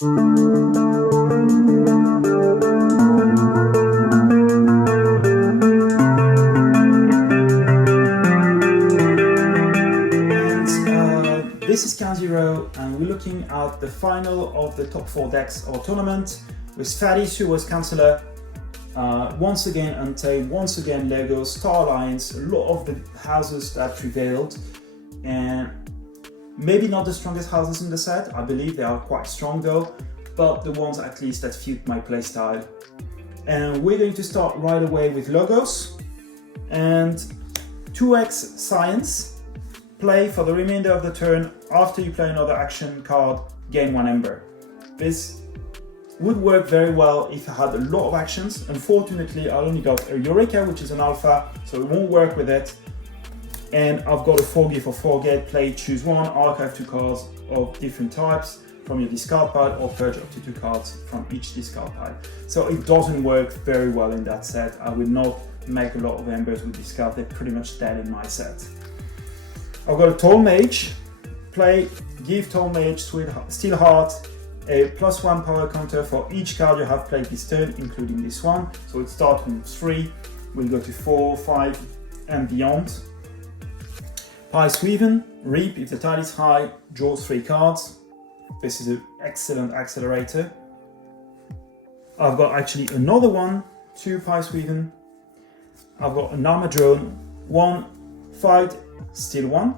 This is Count Zero, and we're looking at the final of the top 4 decks of our tournament with Fadi, who was Chancellor. Once again Untamed, once again Lego, Star Alliance, a lot of the houses that prevailed, and maybe not the strongest houses in the set. I believe they are quite strong though, but the ones at least that fit my playstyle. And we're going to start right away with Logos and 2x Science. Play for the remainder of the turn. After you play another action card, gain 1 Ember. This would work very well if I had a lot of actions. Unfortunately, I only got a Eureka, which is an alpha, so it won't work with it. And I've got a Forgive or Forget. Play, choose one, archive 2 cards of different types from your discard pile, or purge up to 2 cards from each discard pile. So it doesn't work very well in that set. I would not make a lot of Embers with this card. They're pretty much dead in my set. I've got a Tall Mage. Play, give Tall Mage Steel Heart a +1 power counter for each card you have played this turn, including this one. So it starts with 3, we'll go to 4, 5, and beyond. Pice Weaven, Reap, if the tide is high, draw 3 cards. This is an excellent accelerator. I've got actually another one, 2 Pice Weaven. I've got an Armor Drone, 1 Fight, Steal 1,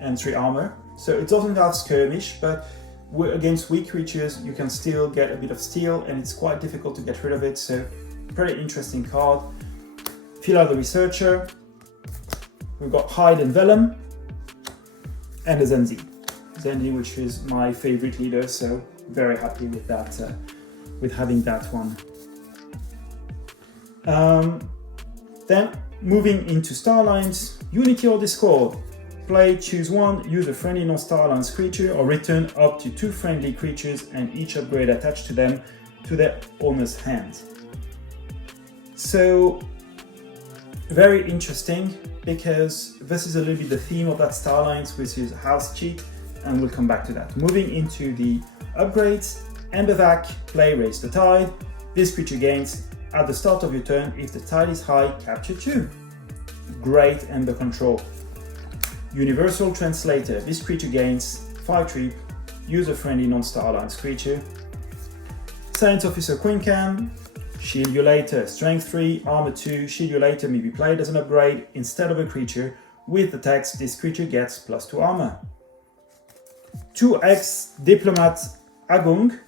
and 3 armor. So it doesn't have skirmish, but against weak creatures you can still get a bit of steal, and it's quite difficult to get rid of it, so pretty interesting card. Fill out the Researcher. We've got Hide and Vellum, and a Zenzi. Zenzi, which is my favorite leader, so very happy with that, with having that one. Then moving into Star Alliance, Unity or Discord. Play, choose one, use a friendly non-Star Alliance creature, or return up to 2 friendly creatures and each upgrade attached to them to their owner's hand. So, very interesting, because this is a little bit the theme of that Star Alliance, which is house cheat, and we'll come back to that. Moving into the upgrades, Embervac, play, raise the tide. This creature gains at the start of your turn. If the tide is high, capture 2. Great Ember control. Universal Translator. This creature gains 5 trip. Use a friendly non-Star Alliance creature. Science Officer Quincan. Shield you later. Strength 3, Armor 2. Shield you later may be played as an upgrade instead of a creature. With the text, this creature gets +2 armor. 2x Diplomat Agung.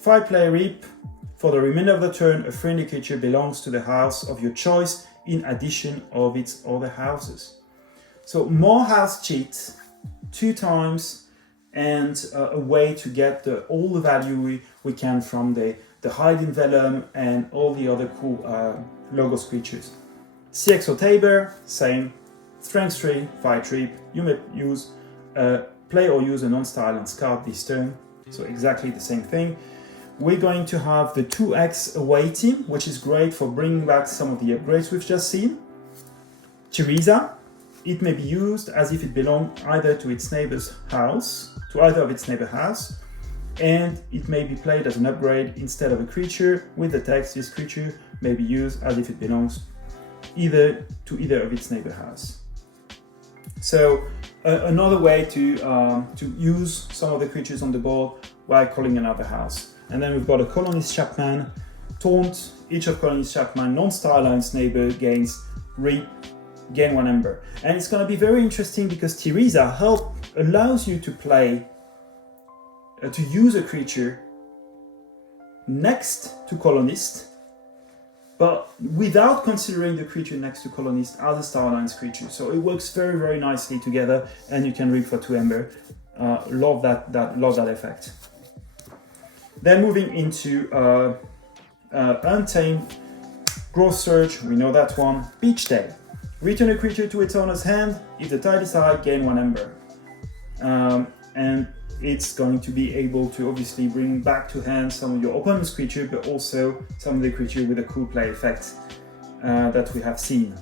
5-player Reap. For the remainder of the turn, a friendly creature belongs to the house of your choice in addition of its other houses. So more house cheat 2 times, and a way to get all the value we can from the Hide in Vellum and all the other cool Logos creatures. CXO Tabor, same. Strength 3, 5 trip. You may use play or use a non-Star Alliance card this turn. So exactly the same thing. We're going to have the 2x Away Team, which is great for bringing back some of the upgrades we've just seen. Teresa. It may be used as if it belonged either to its neighbor's house, and it may be played as an upgrade instead of a creature. With the text, this creature may be used as if it belongs either of its neighbor house. So another way to use some of the creatures on the board while calling another house. And then we've got a Colonist Chapman, Taunt. Each of Colonist Chapman non-Star Alliance neighbor gains Reap, gain 1 Ember. And it's going to be very interesting because Teresa allows you to play, to use a creature next to Colonist, but without considering the creature next to Colonist as a Star Alliance creature. So it works very, very nicely together, and you can Reap for 2 Ember. Love that effect. Then moving into Untamed, Growth Surge, we know that one. Beach Day. Return a creature to its owner's hand. If the tide is high, gain 1 Ember. And it's going to be able to obviously bring back to hand some of your opponent's creature, but also some of the creature with a cool play effect that we have seen.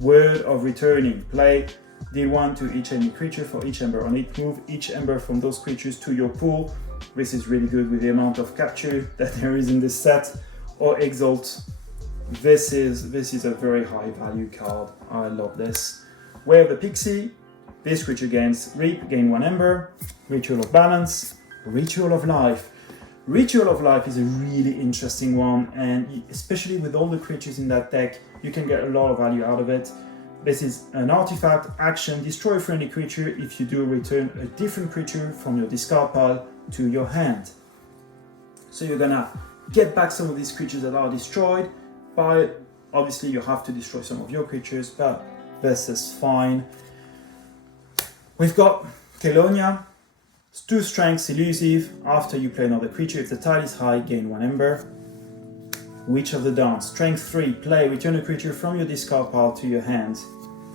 Word of Returning. Play, deal 1 to each enemy creature for each Ember on it. Move each Ember from those creatures to your pool This is really good with the amount of capture that there is in this set, or Exalt. This is a very high value card. I love this. We have the Pixie. This creature gains Reap, gain 1 Ember, Ritual of Balance, Ritual of Life. Ritual of Life is a really interesting one, and especially with all the creatures in that deck, you can get a lot of value out of it. This is an artifact, action, destroy a friendly creature. If you do, return a different creature from your discard pile to your hand. So you're gonna get back some of these creatures that are destroyed, but obviously you have to destroy some of your creatures, but this is fine. We've got Kelonia, 2 strengths, elusive. After you play another creature, if the tide is high, gain 1 Ember. Witch of the Dawn, strength 3, play, return a creature from your discard pile to your hand.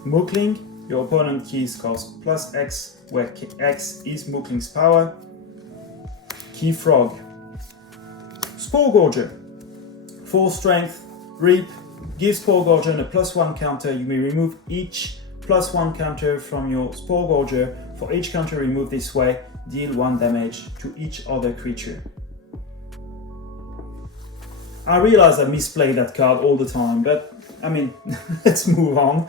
Mookling, your opponent keys cost +X, where X is Mookling's power. Key Frog. Spore Gorger, 4 strength, Reap, gives Spore Gorger a +1 counter. You may remove each +1 counter from your Spore Gorger. For each counter removed this way, deal 1 damage to each other creature. I realize I misplay that card all the time, but I mean, let's move on.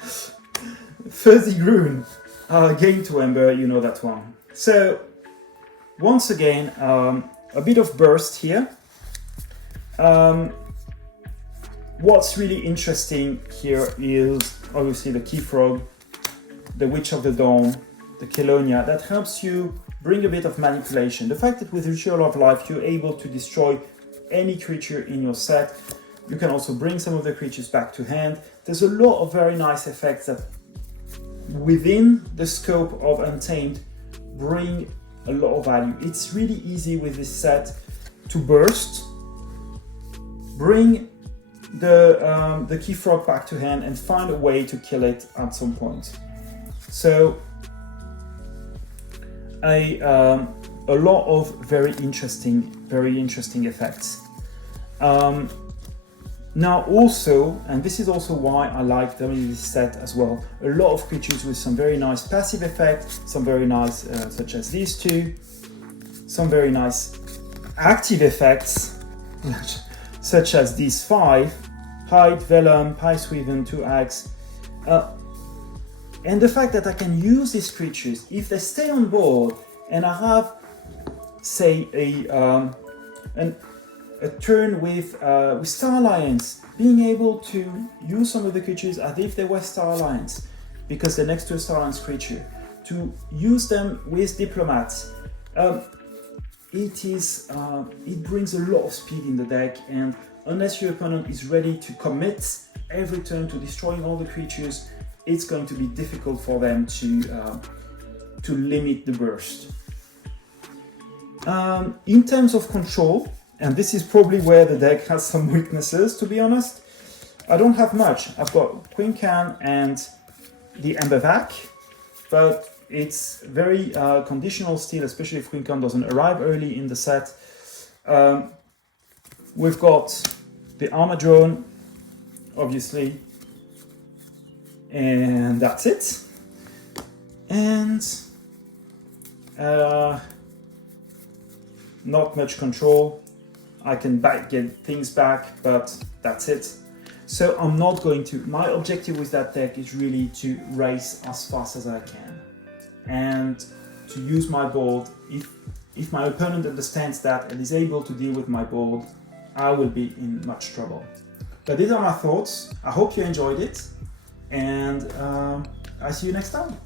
Fadi Groon, gain 2 Ember, you know that one. So, once again, a bit of burst here. What's really interesting here is obviously the Key Frog, the Witch of the Dawn, the Kelonia, that helps you bring a bit of manipulation. The fact that with Ritual of Life you're able to destroy any creature in your set. You can also bring some of the creatures back to hand. There's a lot of very nice effects that within the scope of Untamed bring a lot of value. It's really easy with this set to burst, bring the Key Frog back to hand and find a way to kill it at some point. So a lot of very interesting effects. Now also, and this is also why I like this set as well, a lot of creatures with some very nice passive effects, some very nice, such as these two, some very nice active effects, such as these 5, Hide, Vellum, Piceweaven, 2 Axe, and the fact that I can use these creatures, if they stay on board, and I have, say, a turn with Star Alliance, being able to use some of the creatures as if they were Star Alliance, because they're next to a Star Alliance creature, to use them with Diplomats, it brings a lot of speed in the deck, and unless your opponent is ready to commit every turn to destroying all the creatures, it's going to be difficult for them to limit the burst. In terms of control, and this is probably where the deck has some weaknesses, to be honest, I don't have much. I've got Queen Can and the Ember Vac, but it's very conditional still, especially if Queen Can doesn't arrive early in the set. We've got the Armor Drone, obviously, and that's it. And not much control. I can get things back, but that's it. So I'm not going to, my objective with that deck is really to race as fast as I can and to use my board. If my opponent understands that and is able to deal with my board, I will be in much trouble. But these are my thoughts. I hope you enjoyed it, and I'll see you next time.